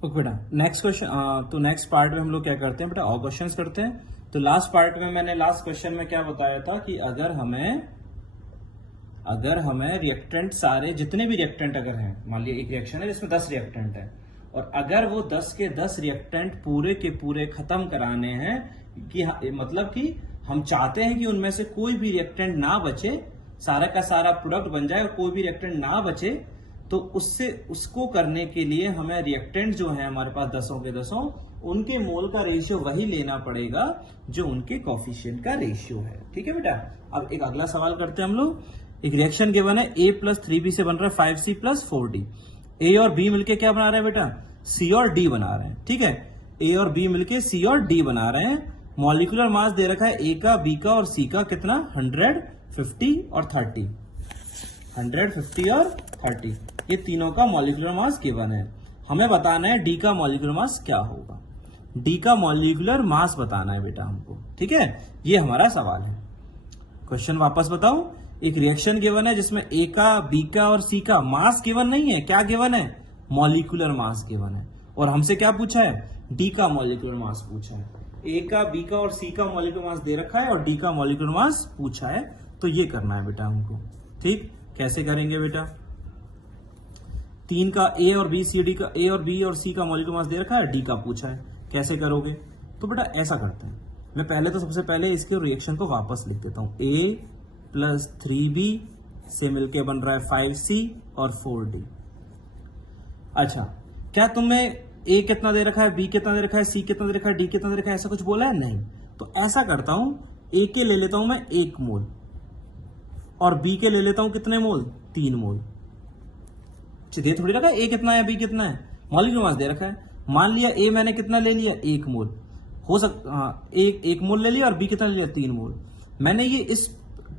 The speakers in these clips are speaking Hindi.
ओके बेटा, नेक्स्ट क्वेश्चन। तो नेक्स्ट पार्ट में हम लोग क्या करते हैं बेटा, और क्वेश्चंस करते हैं। तो लास्ट पार्ट में मैंने लास्ट क्वेश्चन में क्या बताया था कि अगर हमें रिएक्टेंट सारे जितने भी रिएक्टेंट अगर हैं, मान लिया एक रिएक्शन है जिसमें 10 रिएक्टेंट है, और अगर वो 10 के 10 रिएक्टेंट पूरे के पूरे खत्म कराने हैं, कि मतलब कि हम चाहते हैं कि उनमें से कोई भी रिएक्टेंट ना बचे, सारा का सारा प्रोडक्ट बन जाए और कोई भी रिएक्टेंट ना बचे, तो उसको करने के लिए हमें रिएक्टेंट जो है हमारे पास 10 के 10, उनके मोल का रेशियो वही लेना पड़ेगा जो उनके कॉफिशिएंट का रेशियो है। ठीक है बेटा। अब एक अगला सवाल करते हैं हम लोग। एक रिएक्शन गिवन है, A + 3B से बन रहा है 5C + 4D। A और B मिलके क्या बना रहे हैं बेटा, C और D बना रहे हैं। ठीक है, A और B मिलके C और D बना रहे हैं। मॉलिक्यूलर मास दे रखा है A का, B का और C का, कितना 100, 50 और 30। 100, 50 और 30, ये तीनों का मॉलिक्यूलर मास गिवन है। हमें बताना है डी का मॉलिक्यूलर मास क्या होगा। डी का मॉलिक्यूलर मास बताना है बेटा हमको। ठीक है, ये हमारा सवाल है। क्वेश्चन वापस बताऊं। एक रिएक्शन गिवन है जिसमें ए का, बी का और सी का मास गिवन नहीं है। क्या गिवन है, मॉलिक्यूलर मास गिवन है। और हमसे क्या पूछा है, डी का मॉलिक्यूलर मास पूछा है। ए का, बी का और सी का मॉलिक्यूलर मास दे रखा है और डी का मॉलिक्यूलर मास पूछा है। तो ये करना है बेटा हमको। ठीक, कैसे करेंगे बेटा, 3 का ए और बी सी डी का, ए और बी और सी का मॉलिक्यूलर मास दे रखा है, डी का पूछा है, कैसे करोगे। तो बेटा ऐसा करते हैं, मैं पहले तो सबसे पहले इसके रिएक्शन को वापस लिख देता हूं। A + 3B से मिलके बन रहा है 5C और 4D। अच्छा, क्या तुम्हें A कितना दे रखा है, B कितना दे रखा है, C कितना दे रखा है, D कितना दे रखा है, ऐसा कुछ बोला है नहीं। तो ऐसा करता हूं, A के ले लेता हूं मैं 1 मोल और B के ले लेता हूं कितने मोल, 3 मोल। दे थोड़ी रखा है A कितना है, B कितना है, मॉलिक्यूलर मास दे रखा है। मान लिया A मैंने कितना ले लिया, 1 मोल हो सकता, हाँ एक मोल ले लिया, और B कितना ले लिया, 3 मोल। मैंने ये इस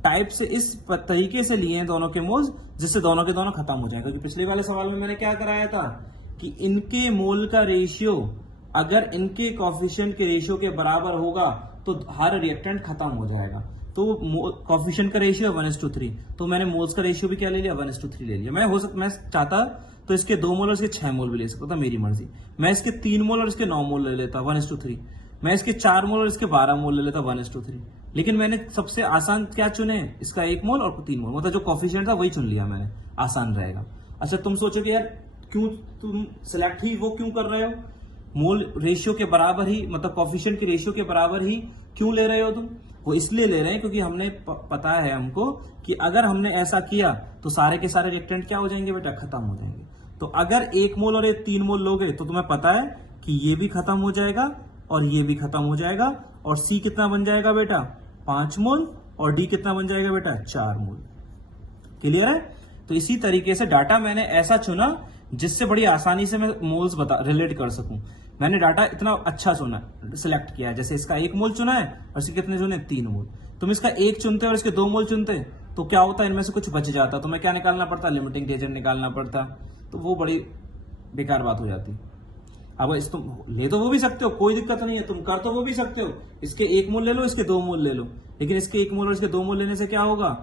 टाइप से, इस तरीके से लिए हैं दोनों के मोल्स, जिससे दोनों के दोनों खत्म हो जाएगा। क्योंकि पिछले वाले सवाल में मैंने क्या कराया था कि इनके मोल का रेशियो अगर इनके कॉफिशिएंट के रेशियो के बराबर होगा तो हर रिएक्टेंट खत्म हो जाएगा। तो कॉफिशिएंट का रेशियो 1:3, तो मैंने मोल्स का रेशियो भी क्या ले लिया, 1:3 ले लिया। मैं चाहता तो इसके 2 मोल और इसके 6 मोल भी ले सकता था, मेरी मर्जी। मैं इसके 3 मोल और इसके 9 मोल ले लेता, 1:3। मैं इसके 4 मोल और इसके 12 मोल ले लेता, 1:3। लेकिन मैंने सबसे आसान क्या चुने, इसका 1 मोल और 3 मोल, मतलब जो कॉफिशिएंट था वही चुन लिया मैंने, आसान रहेगा। अच्छा, तुम सोचोगे यार क्यों तुम सिलेक्ट ही वो क्यों कर रहे हो, मोल रेशियो के बराबर ही, मतलब कॉफिशिएंट के रेशियो के बराबर ही क्यों ले रहे हो तुम। वो इसलिए ले रहे हैं क्योंकि हमने पता है हमको कि अगर हमने ऐसा किया तो सारे के सारे रिएक्टेंट क्या हो जाएंगे बेटा, खत्म हो जाएंगे। तो अगर 1 मोल और 3 मोल लोगे तो तुम्हें पता है कि ये भी खत्म हो जाएगा और ये भी खत्म हो जाएगा, और C कितना बन जाएगा बेटा, 5 मोल, और D कितना बन जाएगा बेटा, 4 मोल। क्लियर है। तो इसी तरीके से डाटा मैंने ऐसा चुना जिससे बड़ी आसानी से मैं मोल्स रिलेट कर सकूं। मैंने डाटा इतना अच्छा चुना, सिलेक्ट किया है। जैसे इसका 1 मोल चुना है और इसके कितने चुने, 3 मोल। तुम इसका 1 चुनते और इसके 2 मोल चुनते तो क्या होता, इनमें से कुछ बच जाता, तो मैं क्या निकालना पड़ता, लिमिटिंग एजेंट निकालना पड़ता, तो वो बड़ी बेकार बात हो जाती। अब इस तुम ले तो वो भी सकते हो, कोई दिक्कत नहीं है, तुम कर तो वो भी सकते हो, इसके 1 मोल ले लो, इसके 2 मोल ले लो। लेकिन इसके 1 मोल और इसके 2 मोल लेने से क्या होगा,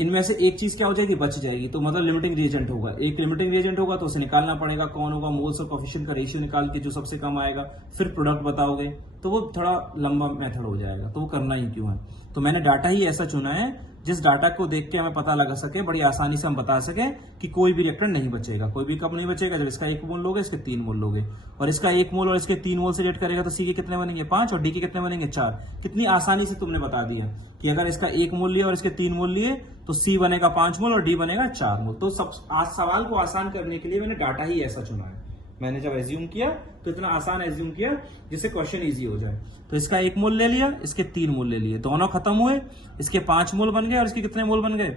इनमें से एक चीज क्या हो जाएगी, बच जाएगी। तो मतलब लिमिटिंग रिएजेंट होगा, एक लिमिटिंग रिएजेंट होगा तो उसे निकालना पड़ेगा, कौन होगा, मोल्स और कॉफिशिएंट का रेशियो निकाल के जो सबसे कम आएगा, फिर प्रोडक्ट बताओगे, तो वो थोड़ा लंबा मेथड हो जाएगा, तो वो करना ही क्यों है। तो मैंने डाटा ही ऐसा चुना है जिस डाटा को देख के हमें पता लगा सके, बड़ी आसानी से हम बता सके कि कोई भी रिएक्टेंट नहीं बचेगा। कोई भी कब नहीं बचेगा, जब इसका 1 मोल लोगे, इसके 3 मोल लोगे, और इसका 1 मोल और इसके 3 मोल से रेट करेगा तो सी के कितने बनेंगे, 5, और डी के कितने बनेंगे, 4। कितनी आसानी से तुमने बता दिया कि अगर इसका 1 मोल लिया और इसके 3 मोल लिए तो सी बनेगा 5 मोल और डी बनेगा 4 मोल। तो सब आज सवाल को आसान करने के लिए मैंने डाटा ही ऐसा चुना है। मैंने जब एज्यूम किया तो इतना आसान एज्यूम किया जिससे क्वेश्चन इजी हो जाए। तो इसका 1 मोल ले लिया, इसके 3 मोल ले लिए, दोनों खत्म हुए, इसके 5 मोल बन गए और इसके कितने मोल बन गए,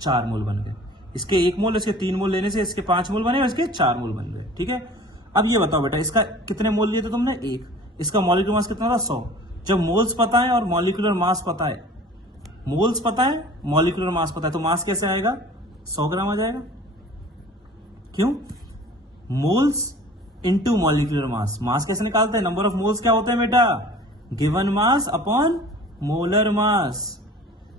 4 मोल बन गए। इसके 1 मोल, इसके 3 मोल लेने से इसके 5 मोल बने और इसके 4 मोल बन गए। ठीक है, अब ये बताओ बेटा, इसका कितने मोल लिए थे तुमने, 1। इसका मॉलिक्यूलर मास कितना था, 100। जब मोल्स पता है और मॉलिक्यूलर मास पता है, मोल्स पता है, मॉलिक्यूलर मास पता है, तो मास कैसे आएगा, 100 ग्राम आ जाएगा। क्यों, मोल्स इनटू मॉलिक्यूलर मास। मास कैसे निकालते हैं, नंबर ऑफ मोल्स क्या होते हैं बेटा, given mass upon molar mass.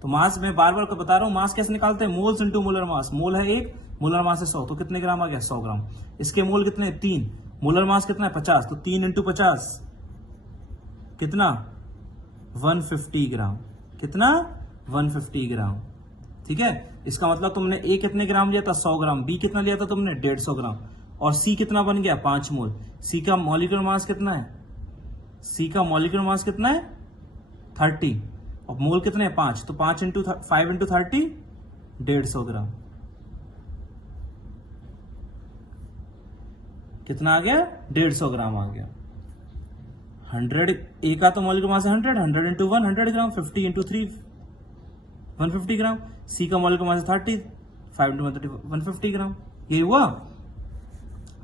तो मास मैं बार बार बता रहा हूं, मास कैसे निकालते हैं, मोल्स इनटू मोलर मास। मोल है 1, मोलर मास है 100, तो कितने ग्राम आ गया, 100 ग्राम। इसके मोल कितने, 3, मोलर मास कितना है 50, तो 3 × 50 कितना 150 ग्राम, कितना 150 ग्राम। ठीक है, इसका मतलब तुमने ए कितने ग्राम लिया था 100 ग्राम, बी कितना लिया था तुमने 150 ग्राम, और सी कितना बन गया 5 मोल। सी का मॉलिक्यूलर मास कितना है, सी का मॉलिक्यूलर मास कितना है 30, और मोल कितने हैं 5, तो 5 × 5 × 30 150 ग्राम। कितना आ गया 150 ग्राम आ गया। 100 ए का तो मॉलिक्यूलर मास है 100 × 1 100 ग्राम, 50 × 3 150 ग्राम। सी का मॉलिक्यूलर मास है 30, 5 × 1 30 150 ग्राम। ये हुआ।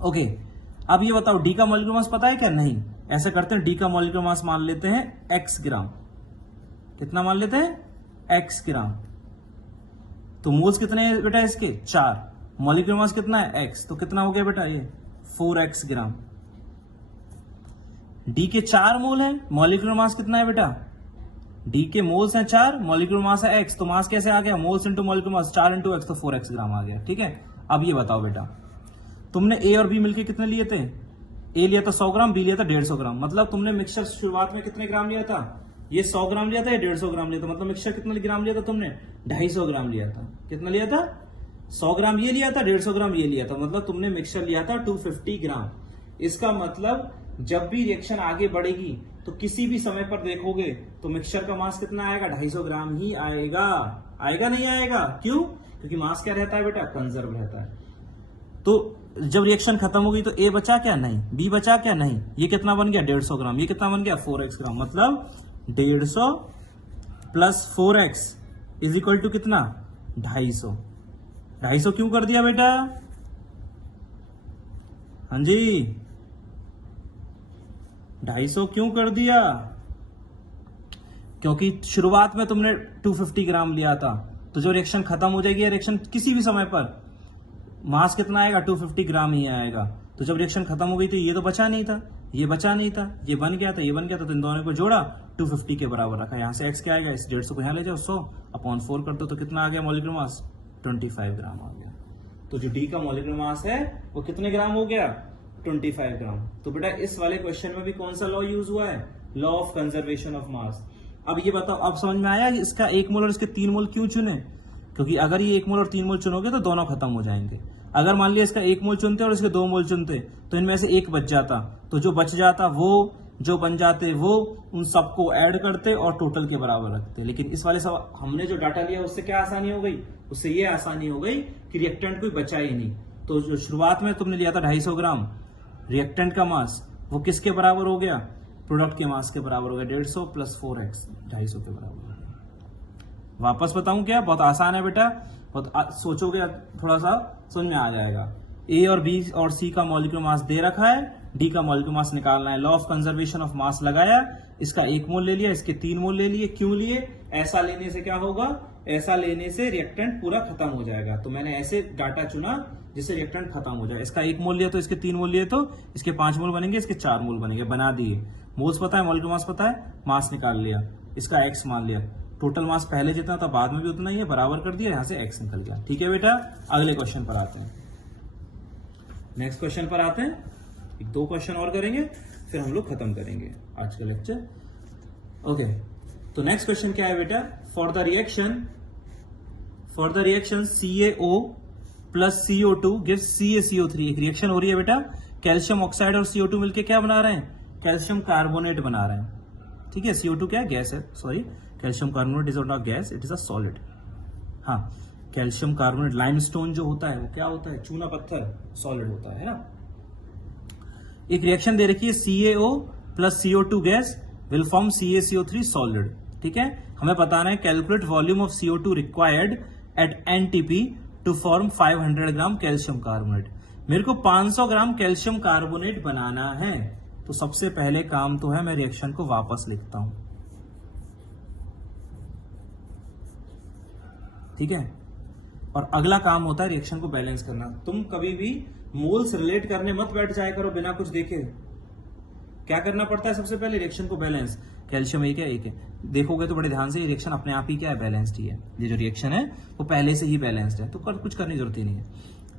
ओके, अब ये बताओ डी का मॉलिक्यूलर मास पता है क्या? नहीं। ऐसे करते हैं, डी का मॉलिक्यूलर मास मान लेते हैं x ग्राम। कितना मान लेते हैं x ग्राम। तो मोल्स कितने हैं बेटा इसके 4, मॉलिक्यूलर मास कितना है x, तो कितना हो गया बेटा ये 4x ग्राम। डी के 4 मोल है, मॉलिक्यूलर मास कितना है बेटा, डी के मोल्स हैं 4, मॉलिक्यूलर मास है x, तो मास कैसे आ गया moles into molecular mass 4 × x, तो 4x ग्राम आ गया। ठीक है, अब ये बताओ बेटा तुमने ए और बी मिलके कितने लिए थे? ए लिया था 100 ग्राम, बी लिया था 150 ग्राम। मतलब तुमने मिक्सचर शुरुआत में कितने ग्राम लिया था? ये 100 ग्राम लिया था, ये 150 ग्राम लिया था। मतलब मिक्सचर कितना ग्राम लिया था तुमने? 250 ग्राम लिया था। कितना लिया था? 100 ग्राम ये लिया था, 150 ग्राम ये लिया था। मतलब तुमने मिक्सचर लिया था 250 ग्राम। इसका मतलब जब भी रिएक्शन आगे बढ़ेगी तो किसी भी समय पर देखोगे तो मिक्सचर का मास कितना आएगा? 250 ग्राम ही आएगा। आएगा नहीं आएगा? क्यों? क्योंकि मास क्या रहता है बेटा? कंजर्व रहता है। तो जब रिएक्शन खत्म होगी तो ए बचा क्या? नहीं। बी बचा क्या? नहीं। ये कितना बन गया? 150 ग्राम। ये कितना बन गया? 4x ग्राम। मतलब 150 plus 4x is equal to कितना? 250। 250 क्यों कर दिया बेटा? हाँ जी, 250 क्यों कर दिया? क्योंकि शुरुआत में तुमने 250 ग्राम लिया था, तो जो रिएक्शन खत्म हो जाएगी, रिएक्शन किसी भी समय पर मास कितना आएगा? 250 ग्राम ही आएगा। तो जब रिएक्शन खत्म हो गई तो ये तो बचा नहीं था, ये बचा नहीं था, ये बन गया था, ये बन गया था, तो इन दोनों को जोड़ा 250 के बराबर रखा। यहां से x क्या आएगा? इस 150 को यहां ले जाओ, 100/4 कर दो, तो कितना आ गया मॉलिक्यूलर मास? 25 ग्राम आ गया। तो जो डी का मॉलिक्यूलर मास है वो कितने ग्राम हो गया? 25 ग्राम। तो बेटा इस वाले क्वेश्चन में भी कौन सा लॉ यूज हुआ है? Law of conservation of mass. अब ये बताओ, अब समझ में आया कि इसका 1 मोल और इसके 3 मोल क्यों चुने? क्योंकि अगर ये 1 मोल और 3 मोल चुनोगे तो दोनों खत्म हो जाएंगे। अगर मान लिया इसका 1 मोल चुनते और इसके 2 मोल चुनते तो इनमें से एक बच जाता, तो जो बच जाता वो जो बन जाते वो उन सबको ऐड करते और टोटल के बराबर रखते। लेकिन इस वाले सब हमने जो डाटा लिया उससे क्या आसानी हो गई? उससे ये आसानी हो गई कि रिएक्टेंट कोई बचा ही नहीं। तो जो शुरुआत में तुमने लिया था 250 ग्राम, रिएक्टेंट का मास वो किसके बराबर हो गया? प्रोडक्ट के मास के बराबर हो गया। 150 प्लस 4x 250 के बराबर हो गया। वापस बताऊं क्या? बहुत आसान है बेटा, बहुत सोचोगे थोड़ा सा समझ में आ जाएगा। ए और बी और सी का मॉलिक्यूलर मास दे रखा है, डी का मॉलिक्यूलर मास निकालना है। Law of conservation of mass लगाया, इसका 1 मोल ले लिया, इसके 3 मोल ले लिए। क्यों लिए? ऐसा लेने से क्या होगा? ऐसा लेने से रिएक्टेंट पूरा खत्म हो जाएगा। तो मैंने ऐसे डाटा चुना जिससे रिएक्टेंट खत्म हो जाए। इसका 1 मोल लिया तो इसके 3 मोल लिए, तो इसके 5 मोल बनेंगे, इसके 4 मोल बनेंगे, बना दिए। मोल्स पता है, मॉलिक्यूलर मास पता है, मास निकाल लिया, इसका x मान लिया। टोटल मास पहले जितना था बाद में भी उतना ही है, बराबर कर दिया, यहां से x निकल गया। ठीक है बेटा, अगले क्वेश्चन पर आते हैं। नेक्स्ट क्वेश्चन पर आते हैं, 2 क्वेश्चन और करेंगे फिर हम लोग खत्म करेंगे आज का लेक्चर। ओके, तो नेक्स्ट क्वेश्चन क्या है बेटा? For the reaction CaO plus CO2 gives CaCO3। एक रिएक्शन हो रही है बेटा, कैल्शियम ऑक्साइड और CO2 मिलकर क्या बना रहे हैं? कैल्शियम कार्बोनेट बना रहे हैं। ठीक है, CO2 क्या है? गैस है, sorry, calcium carbonate is not a gas, it is a solid. हाँ, कैल्शियम कार्बोनेट, लाइमस्टोन जो होता है वो क्या होता है? चूना पत्थर, सॉलिड होता है ना। एक रिएक्शन दे रखी है CaO plus CO2 gas will form CaCO3 solid. ठीक है, हमें बताना है calculate volume of CO2 required at NTP to form 500 gram calcium carbonate. मेरे को 500 ग्राम कैल्शियम कार्बोनेट बनाना है, तो सबसे पहले काम तो है मैं रिएक्शन को वापस लिखता हूं। ठीक है, और अगला काम होता है रिएक्शन को बैलेंस करना। तुम कभी भी मोल्स रिलेट करने मत बैठ जाया करो बिना कुछ देखे। क्या करना पड़ता है? सबसे पहले रिएक्शन को बैलेंस। कैल्शियम एक है, देखोगे तो बड़े ध्यान से, रिएक्शन अपने आप ही क्या है? बैलेंस्ड ही है। ये जो रिएक्शन है वो पहले से ही बैलेंस्ड है, तो कुछ करने की जरूरत ही नहीं है।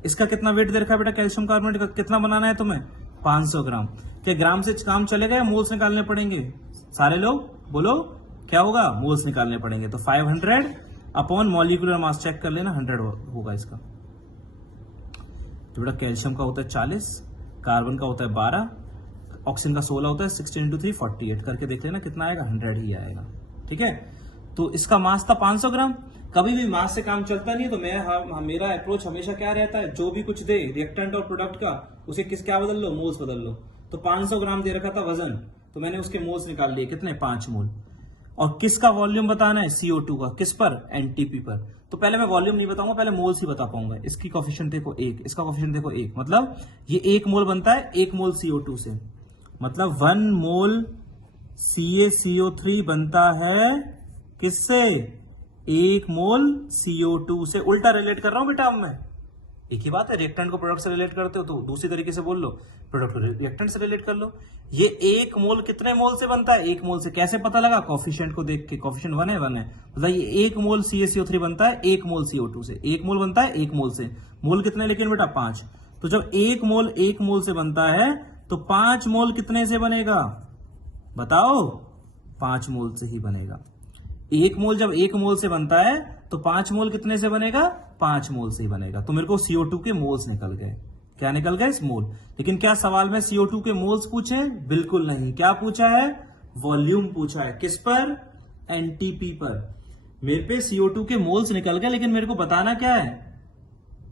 इसका कितना वेट दे रखा है बेटा? कैल्शियम कार्बोनेट का कितना बनाना है तुम्हें? 500 ग्राम। क्या ग्राम से काम चलेगा या मोल्स निकालने पड़ेंगे? सारे लोग बोलो क्या होगा? मोल्स निकालने पड़ेंगे। तो 500 अपॉन मॉलिक्यूलर मास चेक कर लेना, 100 होगा इसका। तो बेटा कैल्शियम का होता है 40, कार्बन का होता है 12, ऑक्सीजन का 16 होता है, 16 × 3 48 करके देख लेना कितना आएगा, 100 ही आएगा। ठीक है, तो इसका मास था 500 ग्राम। कभी भी मास से काम चलता नहीं है, तो मेरा अप्रोच हमेशा क्या रहता है, जो भी कुछ दे रिएक्टेंट और प्रोडक्ट का, उसे क्या बदल लो, मोल्स बदल लो। तो 500 ग्राम दे रखा था वजन, तो मैंने उसके मोल्स निकाल लिए, कितने, 5 मोल। और किसका वॉल्यूम बताना है, CO2 का। किस पर, एनटीपी पर। तो पहले मैं वॉल्यूम नहीं बताऊंगा, पहले मोल्स ही बता पाऊंगा। इसकी कोफिशिएंट देखो 1, इसका कोफिशिएंट देखो 1, मतलब ये 1 मोल बनता है 1 मोल CO2 से, मतलब 1 मोल CaCO3 बनता है किससे, 1 मोल CO2 से। उल्टा रिलेट कर रहा हूं बेटा अब मैं, एक ही बात है, रिएक्टेंट को प्रोडक्ट से रिलेट करते हो तो दूसरी तरीके से बोल लो, प्रोडक्ट को रिएक्टेंट से रिलेट कर लो। ये 1 मोल कितने मोल से बनता है, 1 मोल से। कैसे पता लगा, कोफिशिएंट को देख के, कोफिशिएंट 1 है, 1 है, मतलब ये 1 मोल CaCO3 बनता है 1 मोल CO2 से। 1 मोल बनता है 1 मोल से, मोल कितने लेकिन बेटा 5। तो जब 1 मोल 1 मोल से बनता है तो 5 मोल कितने से बनेगा, बताओ, 5 मोल से ही बनेगा। 1 मोल जब 1 मोल से बनता है तो 5 मोल कितने से बनेगा, 5 मोल से ही बनेगा। तो मेरे को CO2 के मोल्स निकल गए। क्या निकल गए, इस मोल। लेकिन क्या सवाल में CO2 के मोल्स पूछे, बिल्कुल नहीं। क्या पूछा है, वॉल्यूम पूछा है। किस पर, एनटीपी पर। मेरे पे CO2 के मोल्स निकल गए, लेकिन मेरे को बताना क्या है,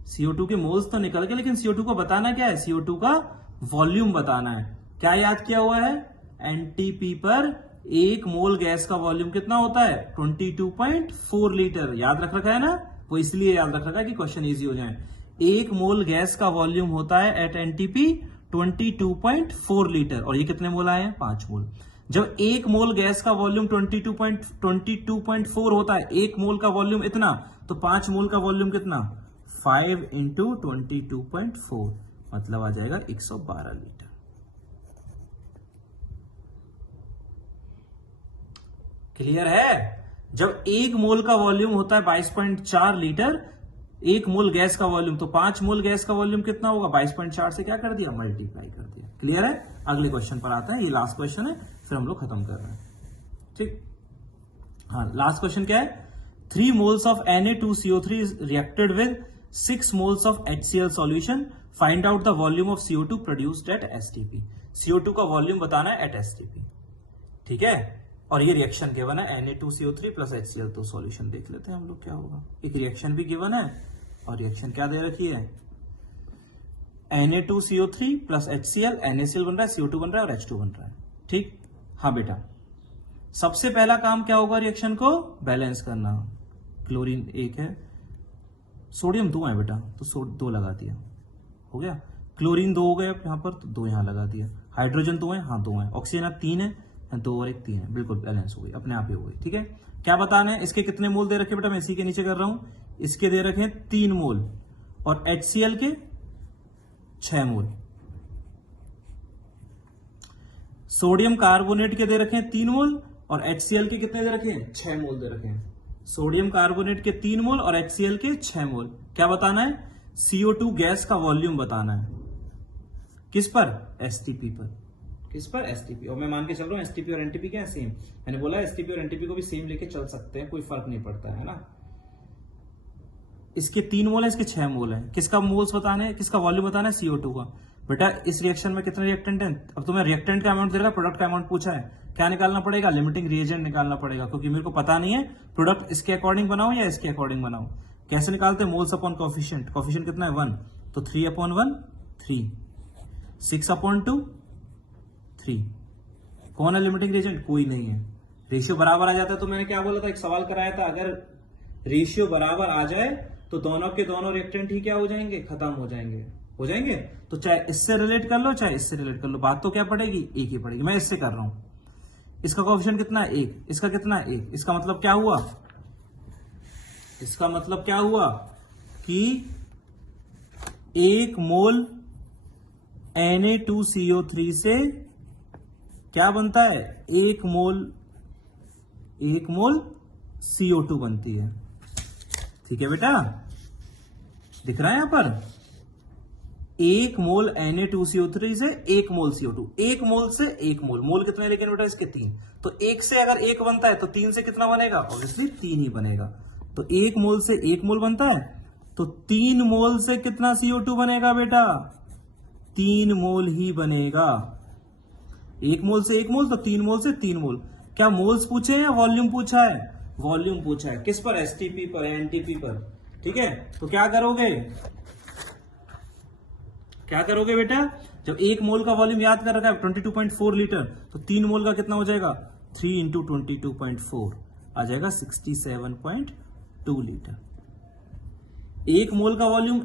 CO2 के मोल्स तो निकल गए, लेकिन CO2 को बताना क्या है, CO2 का वॉल्यूम बताना है। क्या याद किया हुआ है, एनटीपी पर 1 मोल गैस का वॉल्यूम कितना होता है, 22.4 लीटर। याद रख रखा है ना, वो इसलिए याद रख रखा है कि क्वेश्चन इजी हो जाए। 1 मोल गैस का वॉल्यूम होता है एट एनटीपी 22.4 लीटर, और ये कितने मोल आए हैं, 5 मोल। जब 1 मोल गैस का वॉल्यूम 22.4 होता है, 1 मोल का वॉल्यूम इतना, तो 5 मोल का वॉल्यूम कितना, 5 × 22.4, मतलब आ जाएगा 112 लीटर। क्लियर है। जब 1 मोल का वॉल्यूम होता है 22.4 लीटर, 1 मोल गैस का वॉल्यूम, तो 5 मोल गैस का वॉल्यूम कितना होगा, 22.4 से क्या कर दिया, मल्टीप्लाई कर दिया। क्लियर है। अगले क्वेश्चन पर आते हैं, ये लास्ट क्वेश्चन है, फिर हम लोग खत्म कर रहे हैं। ठीक, हाँ, लास्ट क्वेश्चन क्या है, 3 moles of Na2CO3 is reacted with 6 moles of HCl solution, find out the volume of CO2 produced at STP। CO2 का वॉल्यूम बताना है एट STP। ठीक है, और ये रिएक्शन गिवन है Na2CO3 प्लस HCl। तो सॉल्यूशन देख लेते हैं हम लोग क्या होगा। एक रिएक्शन भी गिवन है, और रिएक्शन क्या दे रखी है, Na2CO3 प्लस HCl, NaCl बन रहा है, CO2 बन रहा है और H2 बन रहा है। ठीक, हाँ बेटा, सबसे पहला काम क्या होगा, रिएक्शन को बैलेंस करना। क्लोरीन 1 है, सोडियम 2 है बेटा, तो 2 लगा दिया, हो गया। क्लोरीन 2 हो गया यहां पर, तो 2 यहां लगा दिया। हाइड्रोजन 2 है, हाँ 2 है। ऑक्सीजन अब 3 है, 2 और 1 3 है, बिल्कुल बैलेंस हो गई, अपने आप ही हो गई। ठीक है, क्या बताना है, इसके कितने मोल दे रखे बेटा, मैं इसी के नीचे कर रहा हूं। इसके दे रखे 3 मोल, और HCl के 6 मोल। सोडियम कार्बोनेट के दे रखे हैं 3 मोल, और HCl के कितने दे रखे हैं, 6 मोल दे रखे हैं। सोडियम कार्बोनेट के 3 मोल और HCl के 6 मोल। क्या बताना है, CO2 गैस का वॉल्यूम बताना है। किस पर, STP पर। किस पर, STP। और मैं मान के चल रहा हूं STP और NTP क्या है, सेम। मैंने बोला STP और NTP को भी सेम लेके चल सकते हैं, कोई फर्क नहीं पड़ता है ना। इसके 3 मोल है, इसके 6 मोल है। किसका मोल्स बताना है, किसका वॉल्यूम बताना है, CO2 का। बेटा इस रिएक्शन में कितने रिएक्टेंट हैं, अब तुम्हें रिएक्टेंट का अमाउंट दे रहा, प्रोडक्ट का अमाउंट पूछा है, क्या निकालना पड़ेगा, लिमिटिंग रिएजेंट निकालना पड़ेगा, क्योंकि मेरे को पता नहीं है प्रोडक्ट इसके अकॉर्डिंग बनाओ या इसके अकॉर्डिंग बनाओ। कैसे निकालते हैं, मोल्स अपॉन कोफिशिएंट। कोफिशिएंट कितना है, 1, तो 3/1 3, 6/2 3। कौन है लिमिटिंग रिएजेंट, कोई नहीं है। रेशियो बराबर आ जाता है, तो मैंने क्या बोला था, एक सवाल कराया था, अगर रेशियो बराबर आ जाए तो दोनों के दोनों रिएक्टेंट ही क्या हो जाएंगे, खत्म हो जाएंगे, हो जाएंगे। तो चाहे इससे रिलेट कर लो, चाहे इससे रिलेट कर लो, बात तो क्या पड़ेगी, एक ही पड़ेगी। मैं इससे कर रहा हूं, इसका कोएफिशिएंट कितना है, 1, इसका कितना है, 1। इसका मतलब क्या हुआ, इसका मतलब क्या हुआ कि 1 मोल Na2CO3 से क्या बनता है, 1 मोल CO2 बनती है। ठीक है बेटा, दिख रहा है यहां पर, 1 मोल Na2CO3 से 1 मोल CO2, 1 मोल से 1 मोल, मोल कितने लेकिन बेटा इसके 3, तो 1 से अगर 1 बनता है तो 3 से कितना बनेगा, ऑब्वियसली 3 ही बनेगा। तो 1 मोल से 1 मोल बनता है तो 3 मोल से कितना CO2 बनेगा बेटा, 3 मोल ही बनेगा। 1 मोल से 1 मोल तो 3 मोल से 3 मोल। क्या मोल्स पूछे हैं या वॉल्यूम पूछा है, वॉल्यूम पूछा है। किस पर, एसटीपी पर, एनटीपी पर, ठीक है। तो क्या करोगे, क्या करोगे बेटा, जब 1 मोल का वॉल्यूम याद कर रखा है 22.4 लीटर, तो 3 मोल का कितना हो जाएगा, 3 इंटू 22.4 आ जाएगा 67.2 लीटर। 1 मोल का वॉल्यूम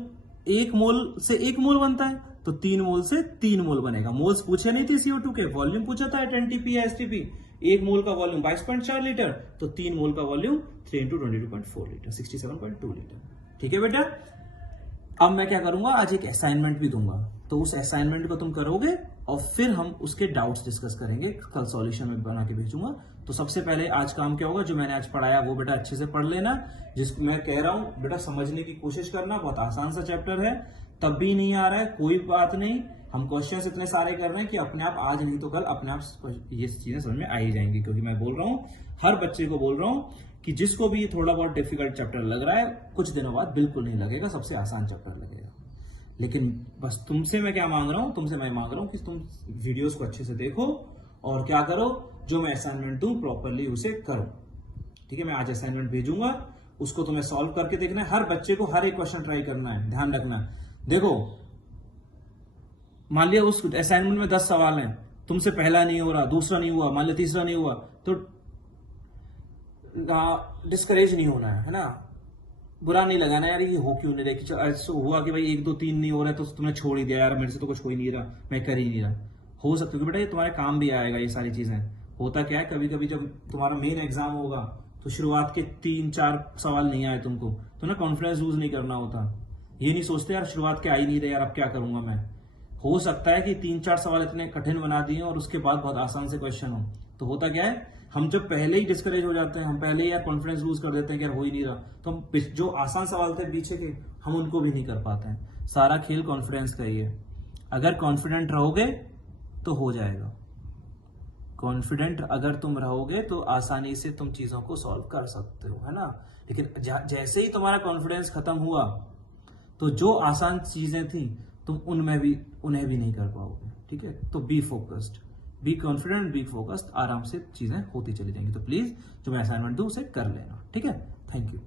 1 मोल से 1 मोल बनता है तो 3 मोल से 3 मोल बनेगा। मोल्स पूछे नहीं थे CO2 के, वॉल्यूम पूछा था एनटीपी या एसटीपी। 1 मोल का वॉल्यूम 22.4 लीटर तो 3 मोल का वॉल्यूम 3 इंटू 22.4 लीटर, 67.2 लीटर। ठीक है बेटा। अब मैं क्या करूंगा, आज एक असाइनमेंट भी दूंगा, तो उस असाइनमेंट को तुम करोगे और फिर हम उसके डाउट्स डिस्कस करेंगे, कल सॉल्यूशन में बना के भेजूंगा। तो सबसे पहले आज काम क्या होगा, जो मैंने आज पढ़ाया वो बेटा अच्छे से पढ़ लेना। जिसको मैं कह रहा हूं बेटा समझने की कोशिश करना, बहुत आसान सा चैप्टर है, तब भी नहीं आ रहा है कोई बात नहीं, हम क्वेश्चंस इतने सारे कर रहे हैं कि अपने आप आज नहीं तो कल अपने आप ये चीजें समझ में आ ही जाएंगी। क्योंकि मैं बोल रहा हूं, हर बच्चे को बोल रहा हूं कि जिसको भी थोड़ा बहुत डिफिकल्ट चैप्टर लग रहा है, कुछ दिनों बाद बिल्कुल नहीं लगेगा, सबसे आसान चैप्टर लगेगा। लेकिन बस तुमसे मैं क्या मांग रहा हूं, तुमसे मैं मांग रहा हूं कि तुम वीडियोस को अच्छे से देखो और क्या करो, जो मैं असाइनमेंट दूं प्रॉपरली उसे करो। ठीक है, मैं आज असाइनमेंट भेजूंगा, उसको तुम्हें सॉल्व करके देखना है। हर बच्चे को हर एक क्वेश्चन ट्राई करना है, ध्यान रखना। देखो मान लिया उस असाइनमेंट में 10 सवाल हैं, तुमसे पहला नहीं हो रहा, दूसरा नहीं हुआ, मान लिया तीसरा नहीं हुआ, तो डिस्करेज नहीं होना है ना, बुरा नहीं लगाना यार ये हो क्यों नहीं रहा, ऐसा हुआ कि भाई 1 2 3 नहीं हो रहा है तो तुमने छोड़ ही दिया, यार मेरे से तो कुछ हो ही नहीं रहा, मैं कर ही नहीं रहा। हो सकता है बेटा ये तुम्हारे काम भी आएगा ये सारी चीजें। होता क्या है, कभी कभी जब तुम्हारा मेन एग्जाम होगा तो शुरुआत के 3-4 सवाल नहीं आए तुमको, तो ना कॉन्फिडेंस लूज नहीं करना होता। ये नहीं सोचते यार शुरुआत के आ ही नहीं रहे, यार अब क्या करूंगा मैं। हो सकता है कि 3-4 सवाल इतने कठिन बना दिए और उसके बाद बहुत आसान से क्वेश्चन हो, तो होता क्या है, हम जब पहले ही डिस्करेज हो जाते हैं, हम पहले ही यार कॉन्फिडेंस लूज कर देते हैं कि यार हो ही नहीं रहा, तो हम जो आसान सवाल थे पीछे के हम उनको भी नहीं कर पाते हैं। सारा खेल कॉन्फिडेंस का ही है। अगर कॉन्फिडेंट रहोगे तो हो जाएगा, कॉन्फिडेंट अगर तुम रहोगे तो आसानी से तुम चीजों को सॉल्व कर सकते हो, है ना। लेकिन जैसे ही तुम्हारा कॉन्फिडेंस खत्म हुआ तो जो आसान चीजें थी तुम उन्हें भी नहीं कर पाओगे। ठीक है, तो be focused, be confident, be focused, आराम से चीजें होती चली जाएंगी। तो प्लीज जो मैं असाइनमेंट दूं उसे कर लेना। ठीक है, थैंक यू।